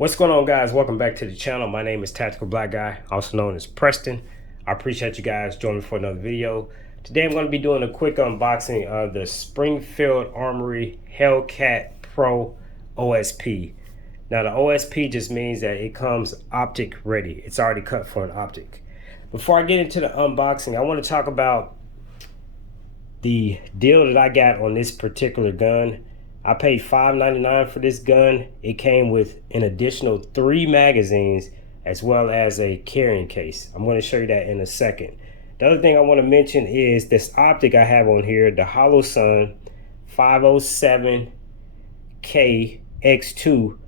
What's going on, guys? Welcome back to the channel. My name is Tactical Black Guy, also known as Preston. I appreciate you guys joining me for another video. Today I'm going to be doing a quick unboxing of the Springfield Armory Hellcat PRO OSP. Now the OSP just means that it comes optic ready. It's already cut for an optic. Before I get into the unboxing, I want to talk about the deal that I got on this particular gun. I paid $5.99 for this gun. It came with an additional 3 magazines as well as a carrying case. I'm going to show you that in a second. The other thing I want to mention is this optic I have on here, the Holosun 507K X2,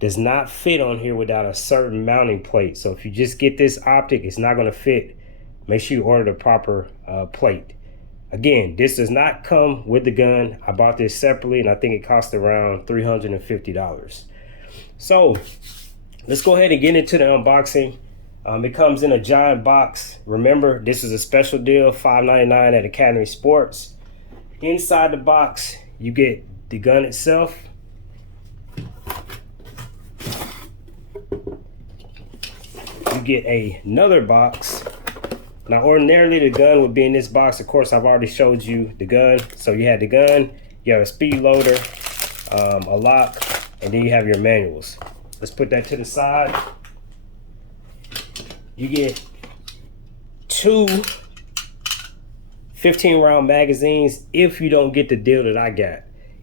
does not fit on here without a certain mounting plate. So if you just get this optic, it's not going to fit. Make sure you order the proper plate. Again, this does not come with the gun. I bought this separately and I think it cost around $350. So let's go ahead and get into the unboxing. It comes in a giant box. Remember, this is a special deal, $5.99 at Academy Sports. Inside the box, you get the gun itself. You get another box. Now, ordinarily, the gun would be in this box. Of course, I've already showed you the gun. So you had the gun, you have a speed loader, a lock, and then you have your manuals. Let's put that to the side. You get 2 15-round magazines if you don't get the deal that I got.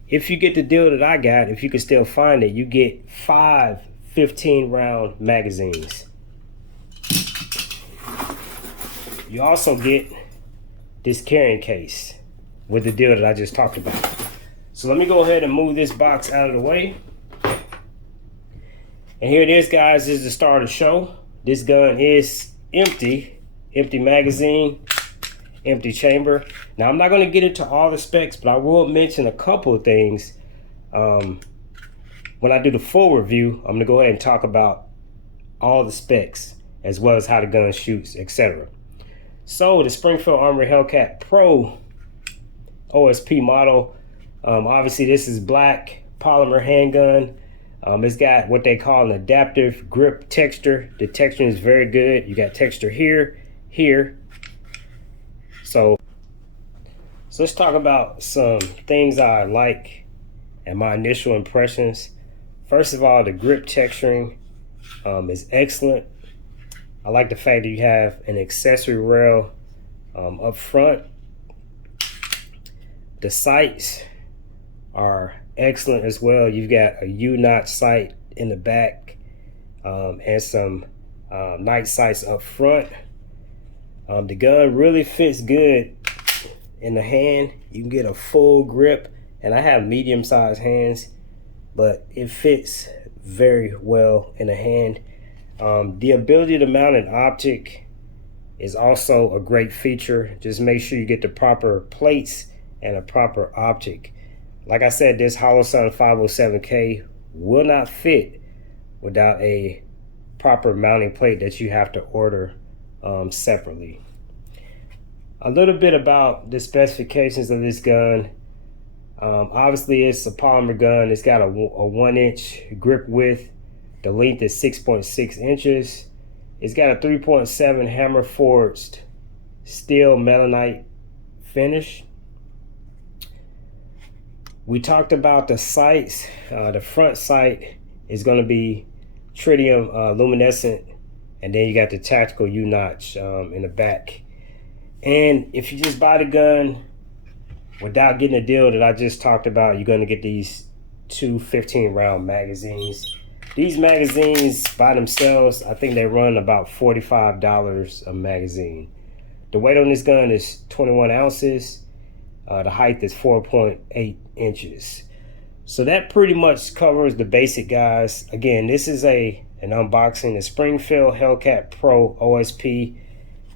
If you get the deal that I got, if you can still find it, you get 5 15-round magazines. You also get this carrying case with the deal that I just talked about. So let me go ahead and move this box out of the way. And here it is, guys. This is the start of the show. This gun is empty magazine, empty chamber. Now I'm not going to get into all the specs, but I will mention a couple of things. When I do the full review, I'm going to go ahead and talk about all the specs as well as how the gun shoots, etc. So the Springfield Armory Hellcat PRO OSP model, obviously this is black polymer handgun. It's got what they call an adaptive grip texture. The texture is very good. You got texture here. So let's talk about some things I like and my initial impressions. First of all, the grip texturing is excellent. I like the fact that you have an accessory rail up front. The sights are excellent as well. You've got a U-notch sight in the back and some night sights up front. The gun really fits good in the hand. You can get a full grip, and I have medium-sized hands, but it fits very well in the hand. The ability to mount an optic is also a great feature. Just make sure you get the proper plates and a proper optic. Like I said, this Holosun 507K will not fit without a proper mounting plate that you have to order separately. A little bit about the specifications of this gun. Obviously, it's a polymer gun. It's got a 1-inch grip width. The length is 6.6 inches. It's got a 3.7 hammer forged steel melanite finish. We talked about the sights. The front sight is going to be tritium luminescent, and then you got the tactical U-notch in the back. And if you just buy the gun without getting the deal that I just talked about, you're going to get these 2 15-round magazines. These magazines by themselves, I think they run about $45 a magazine. The weight on this gun is 21 ounces. The height is 4.8 inches. So that pretty much covers the basic, guys. Again, this is an unboxing. The Springfield Hellcat PRO OSP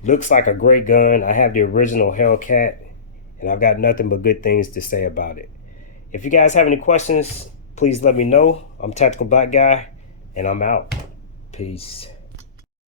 looks like a great gun. I have the original Hellcat, and I've got nothing but good things to say about it. If you guys have any questions, please let me know. I'm Tactical Black Guy, and I'm out. Peace.